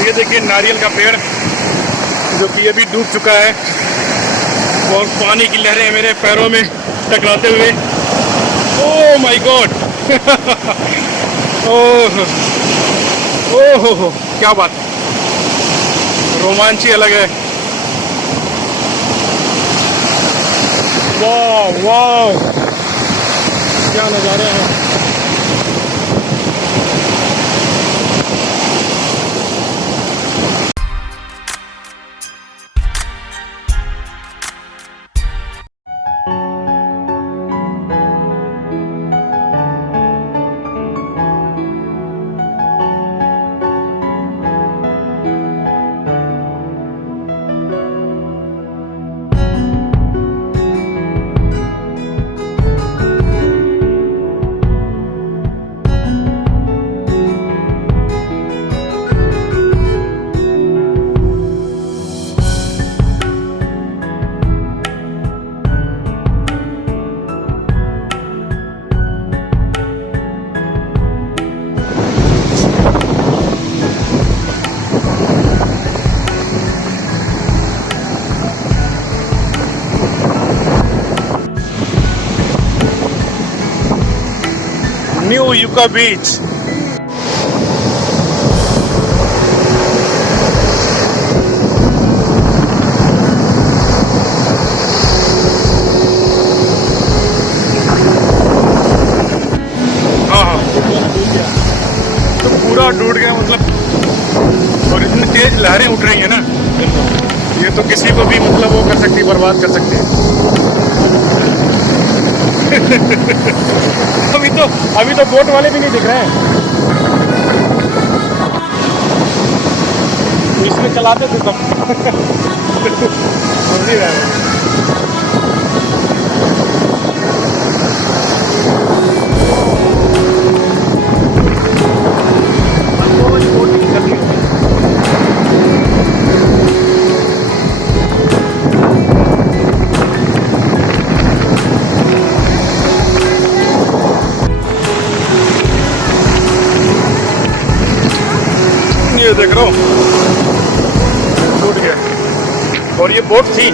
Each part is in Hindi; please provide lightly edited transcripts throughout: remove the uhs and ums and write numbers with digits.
और ये देखिए नारियल का पेड़ जो कि अभी डूब चुका है और पानी की लहरें मेरे पैरों में टकराते हुए, ओह माय गॉड ओह ओह क्या बात, रोमांच ही अलग है। वाह वाह क्या नज़ारे हैं। न्यू युका बीच। हाँ तो पूरा डूब गया मतलब, और इतनी तेज लहरें उठ रही है ना, ये तो किसी को भी मतलब वो कर सकती है, बर्बाद कर सकती है। अभी तो बोट वाले भी नहीं दिख रहे हैं, इसमें चलाते थे सब समझी रहे हैं। ये देख रहा हूँ टूट गया, और ये बोट थी।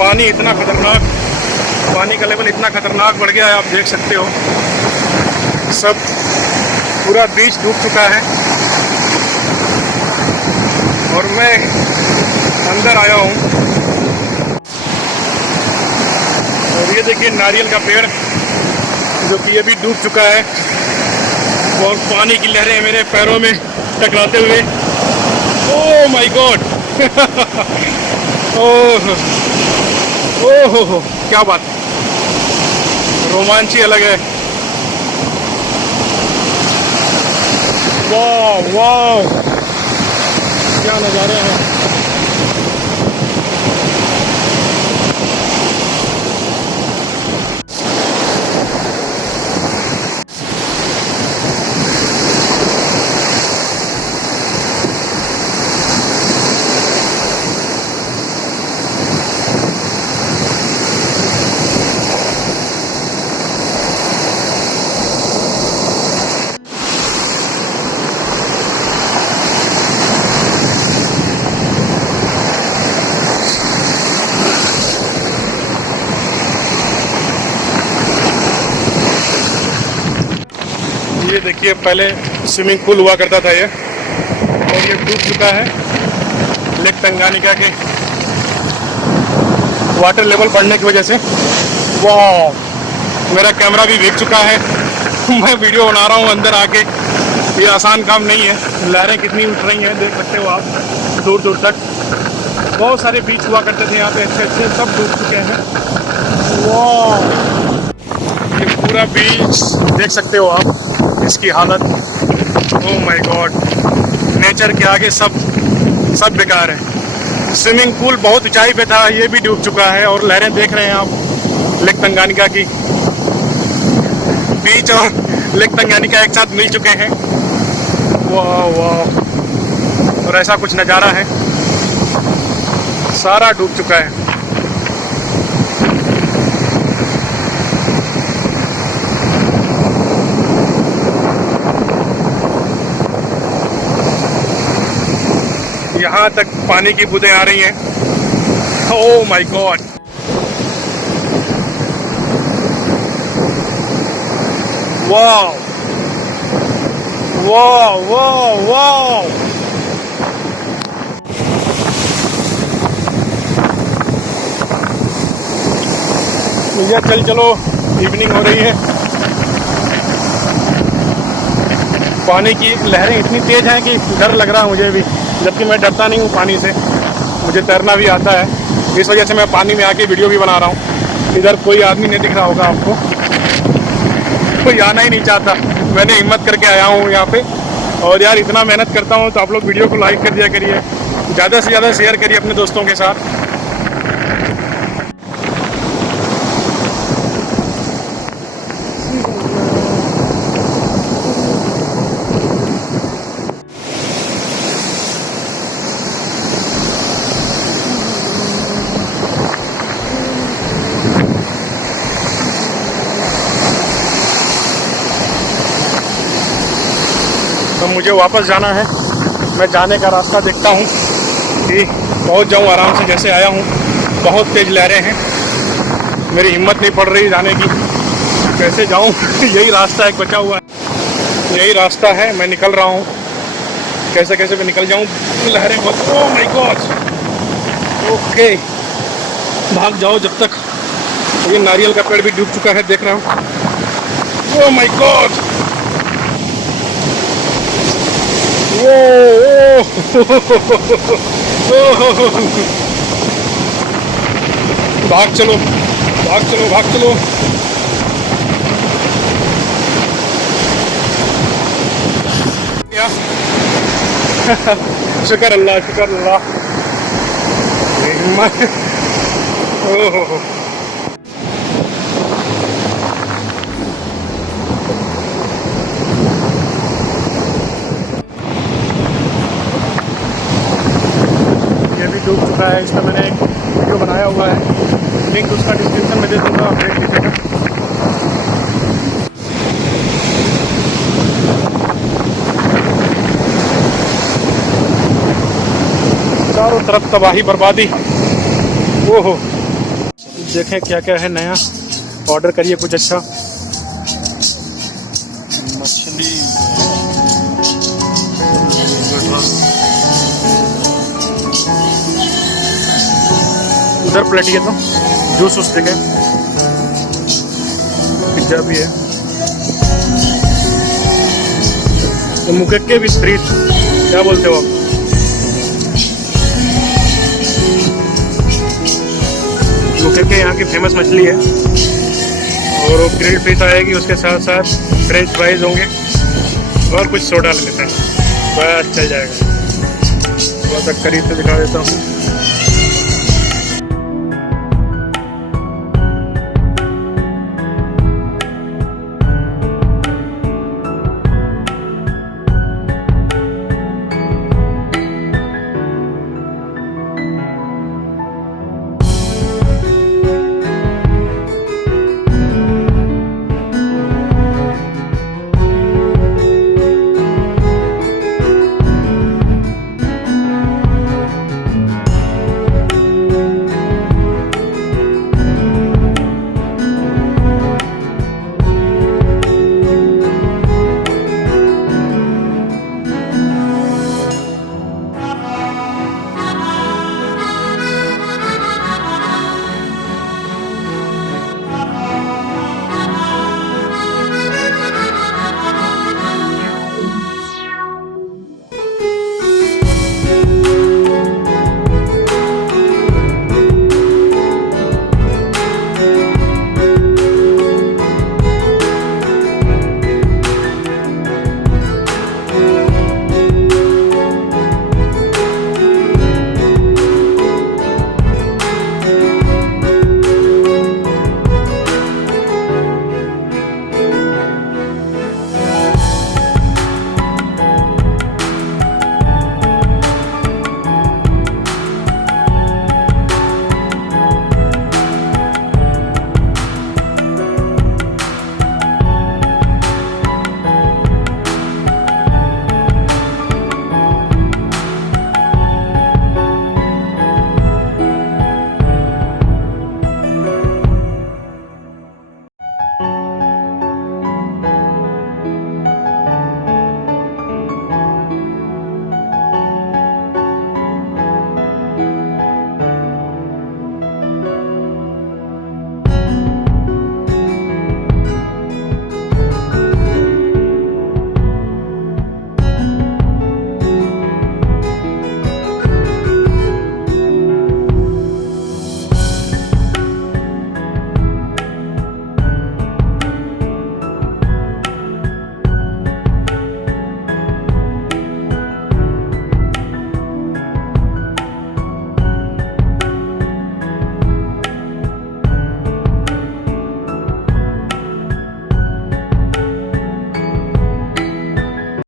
पानी इतना खतरनाक, पानी का लेवल इतना खतरनाक बढ़ गया है, आप देख सकते हो। सब पूरा बीच डूब चुका है और मैं अंदर आया हूँ। और ये देखिए नारियल का पेड़ जो कि अभी डूब चुका है और पानी की लहरें मेरे पैरों में टकराते हुए, ओह माय गॉड ओह ओह क्या बात, रोमांच ही अलग है। वाह वाह क्या नज़ारे हैं। ये देखिए पहले स्विमिंग पूल हुआ करता था ये, और ये डूब चुका है लेक तंगानिका के वाटर लेवल बढ़ने की वजह से। वाह मेरा कैमरा भी भीग चुका है मैं वीडियो बना रहा हूँ अंदर आके, ये आसान काम नहीं है। लहरें कितनी उठ रही हैं देख सकते हो आप दूर दूर तक। बहुत सारे बीच हुआ करते थे यहाँ पे अच्छे अच्छे, सब डूब चुके हैं। वाह ये पूरा बीच देख सकते हो आप, इसकी हालत, ओह माय गॉड। नेचर के आगे सब बेकार है। स्विमिंग पूल बहुत ऊंचाई पे था, ये भी डूब चुका है। और लहरें देख रहे हैं आप लेक तंगानिका की। बीच और लेक तंगानिका एक साथ मिल चुके हैं। वाह वाह, और ऐसा कुछ नज़ारा है, सारा डूब चुका है। यहाँ तक पानी की बूंदें आ रही हैं। ओह माय गॉड, वाह वाह वाह वाह। भैया चल चलो, इवनिंग हो रही है। पानी की लहरें इतनी तेज हैं कि डर लग रहा है मुझे भी, जबकि मैं डरता नहीं हूँ पानी से, मुझे तैरना भी आता है। इस वजह से मैं पानी में आके वीडियो भी बना रहा हूँ। इधर कोई आदमी नहीं दिख रहा होगा आपको, कोई आना ही नहीं चाहता। मैंने हिम्मत करके आया हूँ यहाँ पे। और यार इतना मेहनत करता हूँ तो आप लोग वीडियो को लाइक कर दिया करिए, ज़्यादा से ज़्यादा शेयर करिए अपने दोस्तों के साथ। तो मुझे वापस जाना है। मैं जाने का रास्ता देखता हूँ कि पहुँच जाऊँ आराम से, जैसे आया हूँ। बहुत तेज़ लहरें हैं, मेरी हिम्मत नहीं पड़ रही जाने की। कैसे जाऊँ? यही रास्ता एक बचा हुआ है, यही रास्ता है, मैं निकल रहा हूँ। कैसे कैसे मैं निकल जाऊँ, लहरें बहुत। ओह माय गॉड, ओके भाग जाओ जब तक। ये नारियल का पेड़ भी डूब चुका है, देख रहा हूँ। ओह माय गॉड, भाग चलो भाग चलो भाग चलो। शुक्र अल्लाह, शुक्र अल्लाह। ओह डूब चुका है। इसका मैंने एक वीडियो बनाया हुआ है, लिंक उसका डिस्क्रिप्शन में दे दूँगा, आप देख लीजिएगा। चारों तरफ तबाही बर्बादी। ओहो, देखें क्या क्या है नया, ऑर्डर करिए कुछ अच्छा। मछली, उधर प्लेट ये तो जूस उस देखे, पिज्जा भी है। तो मुकेके भी स्ट्रीट, क्या बोलते हो आप? मुकेके यहाँ की फेमस मछली है। और वो ग्रिल्ड फिश आएगी, उसके साथ साथ फ्रेंच फ्राइज होंगे और कुछ सोडा ले लेते हैं, बस चल जाएगा। थोड़ा सा करीब से दिखा देता हूँ।